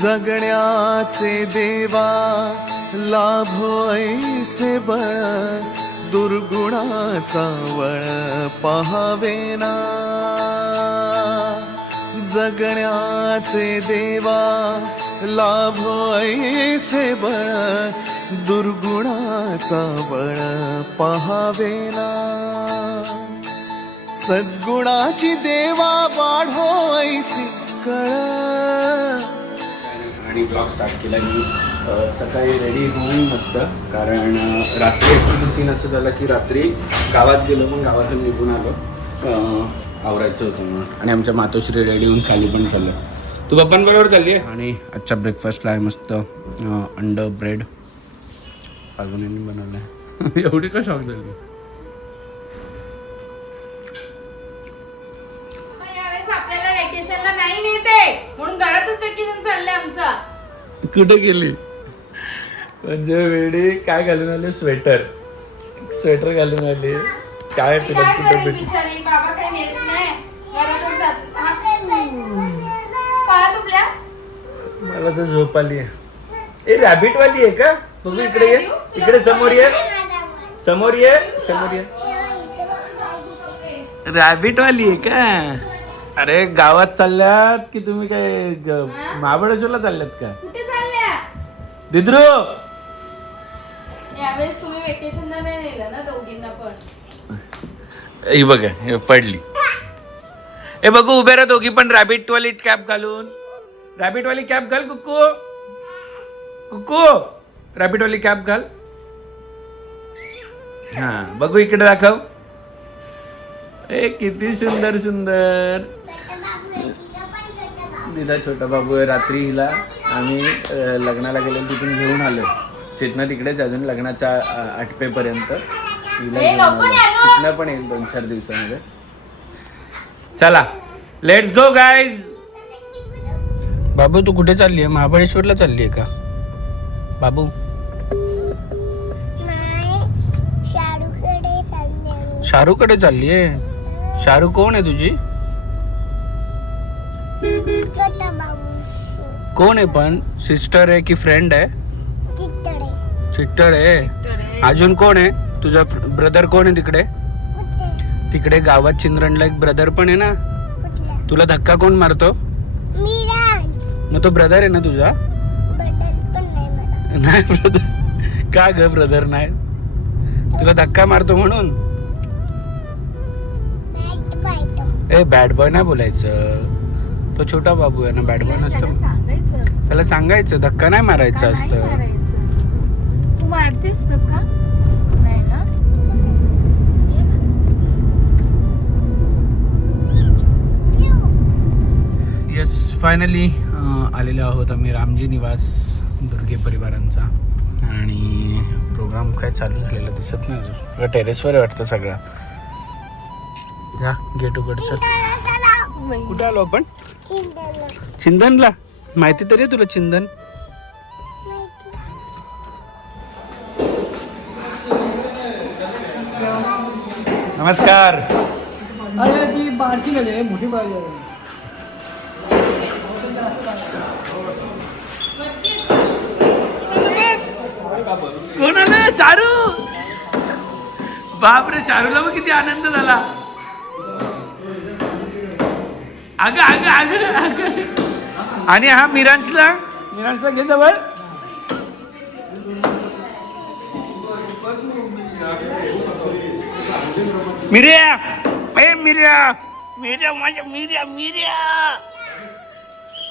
जगण्याचे देवा लाभो ऐसे बळ, दुर्गुणाचा वळ पहावेना. जगण्याचे देवा लाभो ऐसे बळ, दुर्गुणाचा बळ पहावेना. सद्गुणाची देवा वाढो ऐसी कळ. आणि ब्लॉग स्टार्ट केला मी सकाळी रेडी होऊन मस्त, कारण रात्री ॲक्च्युली सीन असं झालं की रात्री गावात गेलो, मग गावातून निघून आलो, आवरायचं होतं म्हणून. आणि आमच्या मातोश्री रेडी होऊन खाली पण चाललो. तू पप्पांबरोबर चालली आहे. आणि आजच्या ब्रेकफास्टला आहे मस्त अंड ब्रेड अजून यांनी बनवलं आहे. एवढी का शॉक झाली. आपल्याला वेकेशनला नाही नेते म्हणून घरातच वेकेशन चाललंय आमचं. कुठे गेली म्हणजे वेडी काय घालून आले, स्वेटर घालून आली. काय तुला कुठे भेटली. बाबा काही नेत नाही, घरातच काय तुपल्या. मला तर झोप आली आहे. ए रॅबिट वाली आहे का. बघू इकडे ये, इकडे समोर ये, समोर ये, समोर ये. रॅबिट वाली आहे का. अरे गावात चालल्यात की तुम्ही काय महाबळेश्वरला चालल्यात का. कुठे चालल्या दिद्रू. यावेळेस तुम्ही वेकेशनला नाही नेलं ना दोघींना पण. ही बघ हे पडली. ए बघू उभे राहा दोघी पण रॅबिट वाली कॅप घालून. रॅबिट वाली कॅप घाल कुक्कू. कुक्कू रॅबिट वाली कॅप घाल. हा बघू इकडे दाखव. ए किती सुंदर सुंदर. दिदा छोटा बाबू आहे. रात्री हिला आम्ही लग्नाला गेलो तिथून घेऊन आलो. चिटणं तिकडेच अजून लग्नाच्या आटपेपर्यंत. हिला चिटणं पण येईल 2-4 दिवसामध्ये. चला लेट्स गो गाईज. बाबू तू कुठे चालली आहे. महाबळेश्वरला चालली आहे का बाबू. शाहरुखकडे चालली आहे. शाहरुख कोण आहे तुझी. कोण आहे पण. सिस्टर आहे की फ्रेंड आहे. सिस्टर आहे. अजून कोण आहे तुझा ब्रदर. कोण आहे तिकडे. तिकडे गावात चिंद्रणला एक ब्रदर पण आहे ना. तुला धक्का कोण मारतो. मग तो ब्रदर आहे ना तुझा. नाही ब्रदर का ग. ब्रदर नाही तुला धक्का मारतो म्हणून. ए बॅड बॉय नाही बोलायचं. तो छोटा बाबू आहे ना. बॅड बॉय नसतो. त्याला सांगायचं धक्का नाही मारायचं असतं. तू मारतेस धक्का नाही ना. येस फायनली आलेलो आहोत आम्ही रामजी निवास दुर्गे परिवारांचा. आणि प्रोग्राम काय चालू झालेला दिसत नाही अजून. टेरेसवर वाटतं सगळं. जा गेट उघडचं. कुठे आलो आपण. चिंदनला. माहिती तरी तुला चिंदन. नमस्कार. अरे ती बारकी झाली मोठी बारकी झाली. कोण आलं. शाहरुख. बापरे शाहरुखला मग किती आनंद झाला. अगं अगं अगं अगं. आणि हा मिरांशला घे जवळ. मिर्या. ए मिर्या माझ्या मिर्या.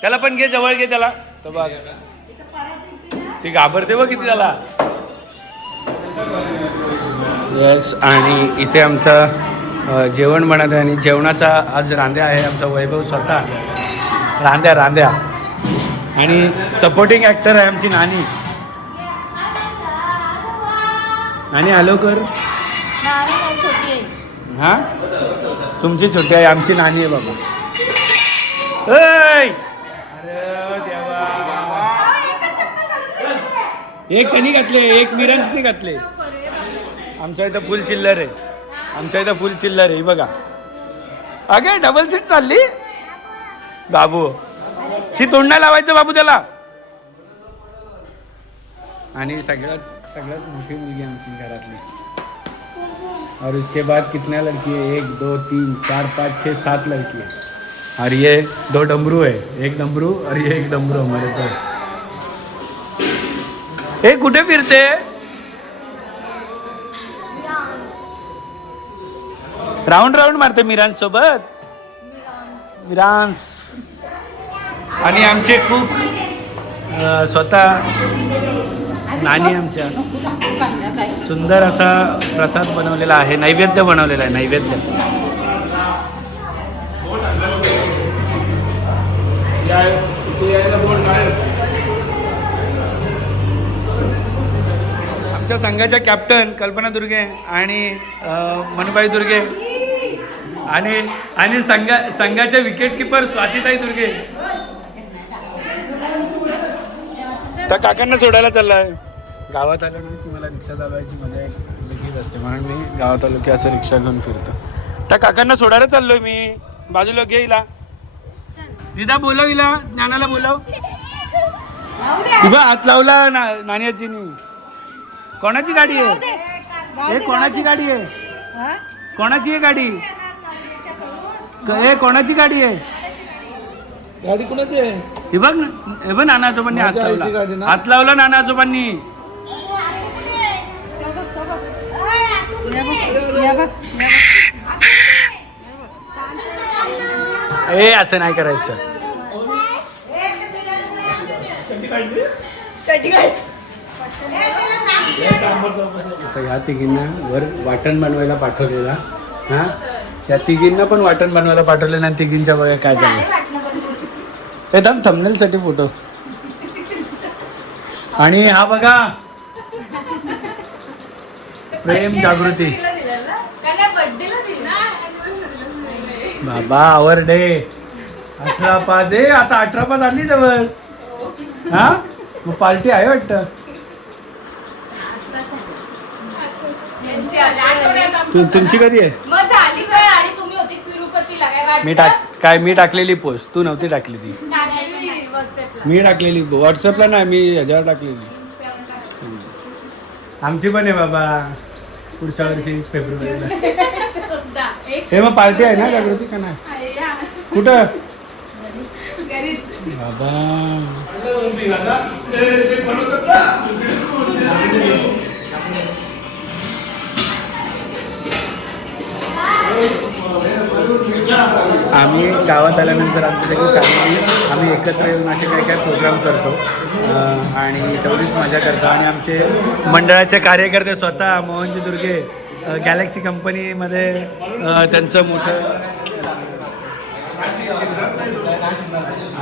त्याला पण घे जवळ घे त्याला. तो बघ ती घाबरते बघ किती झाला. येस आणि इथे आमचा जेवण बनत आहे. आणि जेवणाचा आज रांध्या आहे आमचा वैभव स्वतः. रांध्या आणि सपोर्टिंग ॲक्टर आहे आमची नानी. नानी हॅलो कर. हां तुमची छोटी आहे आमची नानी आहे बाबा. अरे देवा. एक त्यांनी घातले एक मिरन्सनी घातले. आमच्या इथं फुल चिल्लर आहे. बघा अगे डबल सीट चालली. बाबू तोंड नाही लावायचं बाबू त्याला. आणि सगळ्यात मोठी मुलगी आमची घरातली. और उसके बाद कितना लड़की है? 1 2 3 4 5 6 7 लड़की है. और ये 2 डमरू है. एक डमरू और ये एक डमरू हमारे पर. हे कुठे फिरते? राऊंड राऊंड मारते मिरांस सोबत. मिरांस. आणि आमचे कुक स्वतः नानी आमच्या सुंदर असा प्रसाद बनवलेला आहे. नैवेद्य बनवलेला आहे. नैवेद्य. आमच्या संघाच्या कॅप्टन कल्पना दुर्गे आणि मनुबाई दुर्गे आणि संघाच्या विकेट किपर स्वातीताई दुर्गे. त्या काकांना सोडायला चाललाय. गावात आलो ना की मला रिक्षा चालवायची मजा एक वेगळीच असते, म्हणून मी गावात आलो की असं रिक्षा घेऊन फिरतो. त्या काकांना सोडायला चाललोय मी. बाजूला घे हिला. दिदा बोलव हिला. ज्ञानाला बोलव. तुझा हात लावला नानी आजीनी. कोणाची गाडी आहे? हे कोणाची गाडी आहे? कोणाची आहे गाडी? हे कोणाची गाडी आहे? गाडी कुणाची आहे? हे बघ ना. हे बघ नाना आजोबांनी हात लावला. हात लावला नाना आजोबांनी. ए असं नाही करायचं. या तिघींना वर वाटण बनवायला पाठवलेला. हा या तिघींना पण वाटण बनवायला पाठवलेलं आणि तिघींच्या बघा काय झालं. हे थंबनेल साठी फोटो. आणि हा बघा प्रेम जागृती. बाबा आवर डे 18/5. आता 18/5 आली जवळ. हा मग पार्टी आहे वाटतं. तुमची कधी आहे? मी टाकलेली पोस्ट. तू नव्हती टाकली ती. मी टाकलेली व्हॉट्सअपला नाही, मी ह्याच्यावर टाकलेली. आमची पण आहे बाबा पुढच्या वर्षी फेब्रुवारीला. हे मग पार्टी आहे ना जागृती का नाही? कुठं बाबा? आम्ही गावात आल्यानंतर आमची सगळी फॅमिली आम्ही एकत्र येऊन असे काही काही प्रोग्राम करतो आणि तेवढीच मजा करतो. आणि आमचे मंडळाचे कार्यकर्ते स्वतः मोहनजी दुर्गे गॅलेक्सी कंपनीमध्ये त्यांचं मोठं.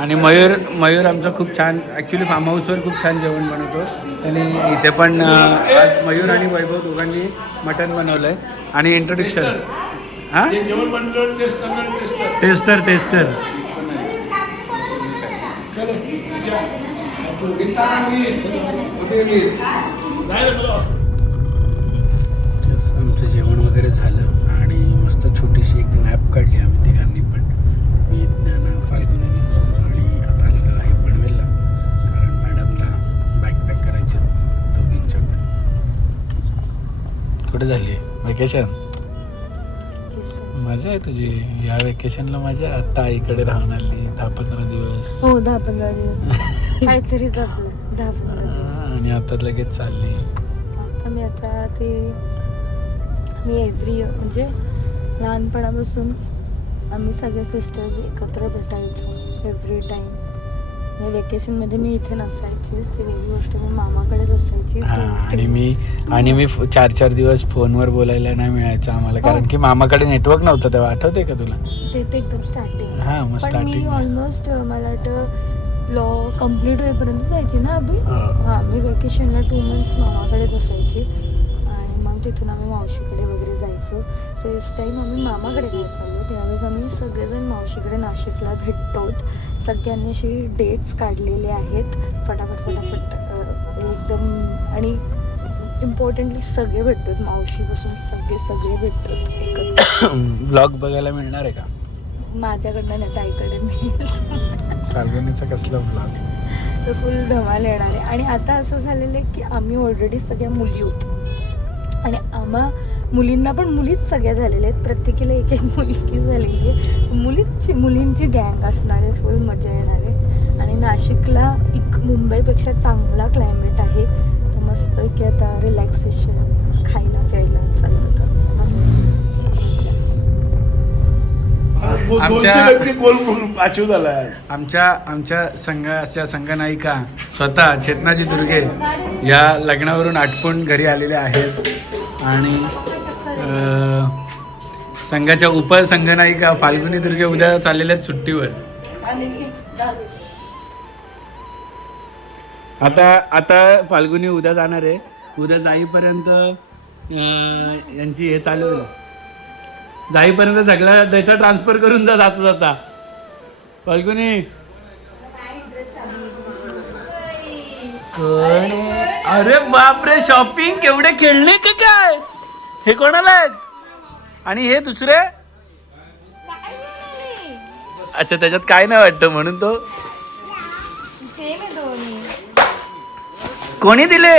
आणि मयूर आमचं खूप छान ॲक्च्युली फार्म हाऊसवर खूप छान जेवण बनवतो. आणि इथे पण आज मयूर आणि वैभव दोघांनी मटण बनवलं आहे. आणि इंट्रोडक्शन हां टेस्टर आमचं जेवण वगैरे झालं आणि मस्त छोटीशी एक मॅप काढली आम्ही तिघांनी पण. मी ज्ञाना फाल्गुनी आणि आता आलेलो आहे पनवेलला, कारण मॅडमला बॅकपॅक करायचे दोघींच्या पण. कुठे झाली वेकेशन? मजा आहे तुझी या वेकेशनला. मजा आता आईकडे राहून आली 10-15 दिवस. हो 10-15 दिवस काहीतरी 10-15 दिवस. आणि आता लगेच चालली. आता मी एव्हरी म्हणजे लहानपणापासून आम्ही सगळे सिस्टर्स एकत्र भेटायचो एव्हरी टाईम. वेकेशनमध्ये मी इथे नसायचीच, ती वेगळी गोष्ट. मी मामाकडेच असायची. आणि मी 4-4 दिवस फोनवर बोलायला नाही मिळायचं आम्हाला, कारण की मामाकडे नेटवर्क नव्हतं तेव्हा. आठवते का तुला? ते एकदम स्टार्टिंग. हां मग स्टार्टिंग. मी ऑलमोस्ट मला वाटतं लॉ कम्प्लीट होईपर्यंत जायची ना अभि. हां मी वेकेशनला 2 months मामाकडेच असायची आणि मग तिथून आम्ही मावशीकडे वगैरे जायचो. सो इस टाईम आम्ही मामाकडे घ्यायला चाललो. त्यावेळेस आम्ही सगळेजण मावशीकडे नाशिकला भेटतो. सगळ्यांनी अशी डेट्स काढलेले आहेत फटाफट एकदम. आणि इम्पॉर्टंटली सगळे भेटतात मावशीपासून सगळे भेटतात एकत्र. ब्लॉग बघायला मिळणार आहे का? माझ्याकडनं नाही, ताईकडे मी फाल्गुनीचा कसला ब्लॉग. तर फुल धमाल येणार आहे. आणि आता असं झालेलं आहे की आम्ही ऑलरेडी सगळ्या मुली होतो आणि आम्हा मुलींना पण मुलीच सगळ्या झालेल्या आहेत. प्रत्येकीला एक एक मुलगी झालेली आहे. मुलींची गँग असणार आहे. फुल मजा येणार आहे. आणि नाशिकला मुंबईपेक्षा चांगला क्लायमेट आहे. तर मस्त की आता रिलॅक्सेशन खायला प्यायला चालू होतं मस्त. आमच्या संघाच्या संघनायिका स्वतः चेतनाजी दुर्गे या लग्नावरून आटपून घरी आलेल्या आहेत. आणि संघाच्या उपसंघनायिका फाल्गुनी दुर्गे उद्या चाललेल्या आहेत सुट्टीवर. आता फाल्गुनी उद्या जाणार आहे. उद्या जाईपर्यंत यांची हे चालू आहे. जाईपर्यंत सगळा डेटा ट्रान्सफर करून जाता जाता. फाल्गुनी अरे बापरे, शॉपिंग केवढे खेळणे का काय. हे कोणाला आहेत आणि हे दुसरे. अच्छा, त्याच्यात काय नाही वाटतं म्हणून तो. कोणी दिले.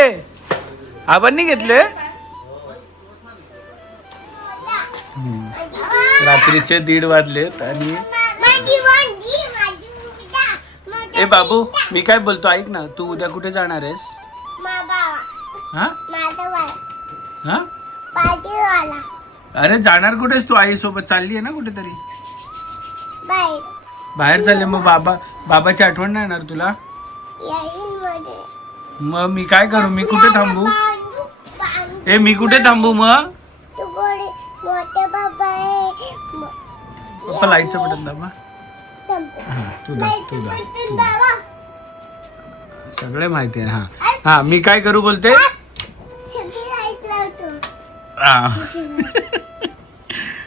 आबांनी घेतले. रात्रीचे 1:30 वाजलेत आणि ए बाबू, मी काय बोलतो ऐक ना. तू उद्या कुठे जाणार आहेस. हा हा अरे जाणार कुठेस तू. आई सोबत चालली आहे ना कुठेतरी. बाहेर चालले. मग बाबाची आठवण नाही येणार तुला. मग मी काय करू. मी कुठे थांबू. मी कुठे थांबू मग. पप्पा लाईटचं बटन दाबा. तू सगळे माहिती आहे. हा मी काय करू बोलते.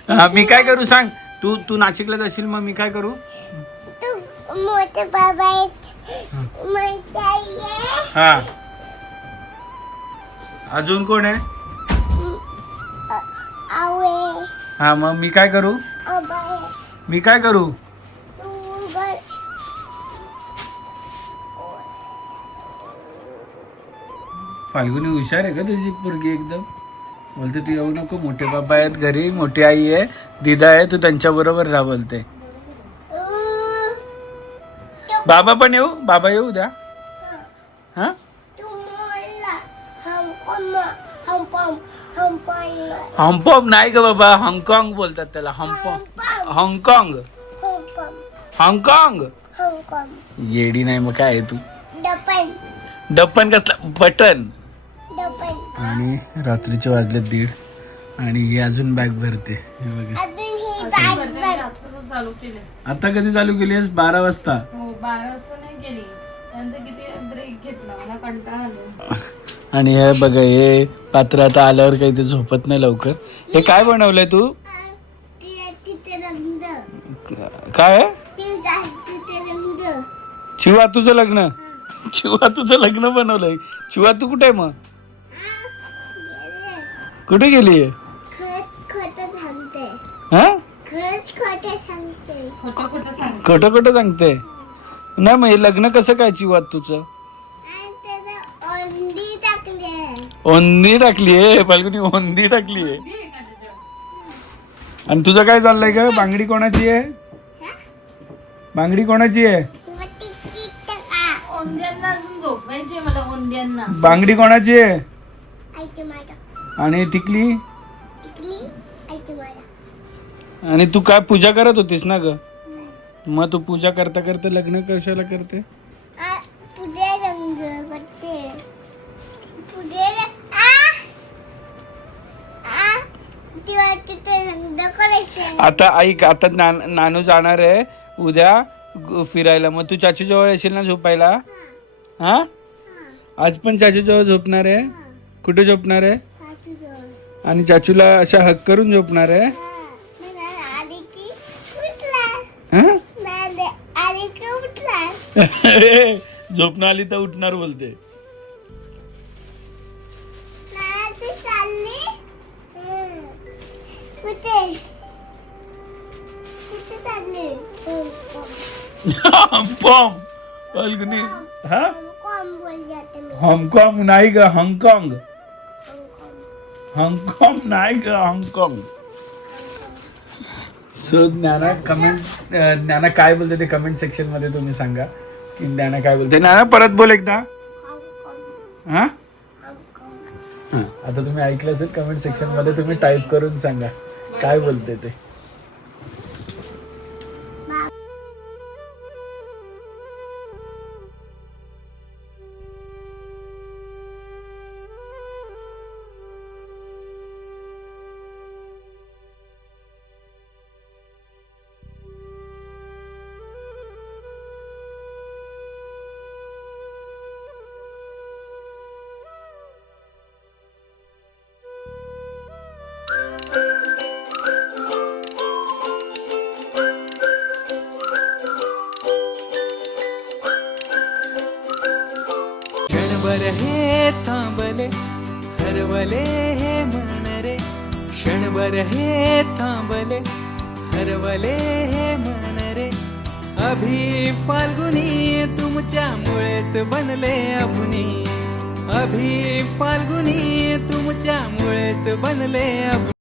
हा मी काय करू सांग. तू नाशिकला जाशील मग मी काय करू. हा अजून कोण आहे. हा मग मी काय करू. मी काय करू. फाल्गुनी हुशार आहे का तुझी पोरगी एकदम. बोलते तू येऊ नको. मोठे बाबा आहेत घरी. मोठी आई आहे. दिदा आहे. तू त्यांच्या बरोबर राहा बोलते. बाबा पण येऊ. बाबा येऊ द्या. हा हाँगकाँग नाही ग बाबा. हाँगकाँग बोलतात त्याला. हाँगकाँग. हाँगकाँग येडी नाही मग काय आहे तू. डप्पन कसला बटन. आणि रात्रीचे वाजले 1:30 आणि ही अजून बॅग भरते. हे बघा आता कधी चालू केली आहेस. 12 वाजता. 12 वाजता नाही केली. त्यानंतर किती ब्रेक घेतला. मला कंटाळा आला. आणि हे बघा हे पात्र आता आल्यावर काही ते झोपत नाही लवकर. हे काय बनवलंय तू. काय चिवा तुझं लग्न. चिवा तुझं लग्न बनवलंय. चिवा तू कुठे आहे मग. कुठे गेली. हा खोटं खोटं सांगते. नाही मग हे लग्न कसं काय चिवा तुझं. ओंदी टाकली आहे. फाल्गुनी ओंदी टाकली आहे. आणि तुझं काय चाललंय का. बांगडी कोणाची आहे. बांगडी कोणाची आहे. बांगडी कोणाची आहे. आणि टिकली. आणि तू काय पूजा करत होतीस ना ग. मग तू पूजा करता करता लग्न कशाला करते. आता ऐक. आता नानू जाणार आहे उद्या फिरायला. मग तू चाचू जवळ येशील ना झोपायला. हा आज पण चाचू जवळ झोपणार आहे. कुठे झोपणार आहे. आणि चाचूला अशा हक करून झोपणार आहे. झोपणं आली तर उठणार बोलते. पॉम फाल्गुनी हा हाँगकाँग नाही ग हाँगकाँग हाँगकाँग नाही ग हाँगकाँग. सो ज्ञाना ज्ञाना काय बोलते ते कमेंट सेक्शन मध्ये तुम्ही सांगा की ज्ञाना काय बोलते. ज्ञाना परत बोल एकदा. हा आता तुम्ही ऐकलं असेल. कमेंट सेक्शन मध्ये तुम्ही टाईप करून सांगा काय बोलते ते. क्षणभर हे थांबले हरवले हे मन रे क्षणभर हे थांबले हरवले हे मन रे अभि फाल्गुनी तुमच्यामुळेच बनले अभुनी अभि फाल्गुनी तुमच्यामुळेच बनले अभुनी.